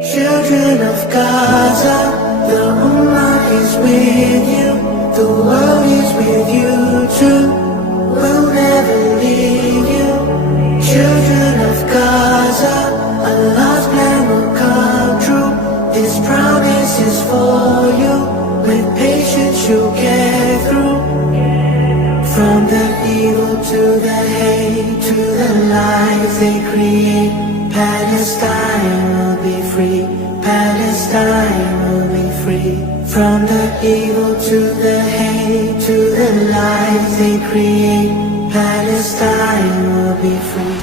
Children of Gaza, the Ummah is with you, the world is with you too, we'll never leave you. Children of Gaza, Allah's plan will come true, this promise is for you, with patience you'll get through. From the evil to the hate, to the lies they create, Palestine will be free, Palestine will be free. From the evil to the hate, to the lies they create, Palestine will be free.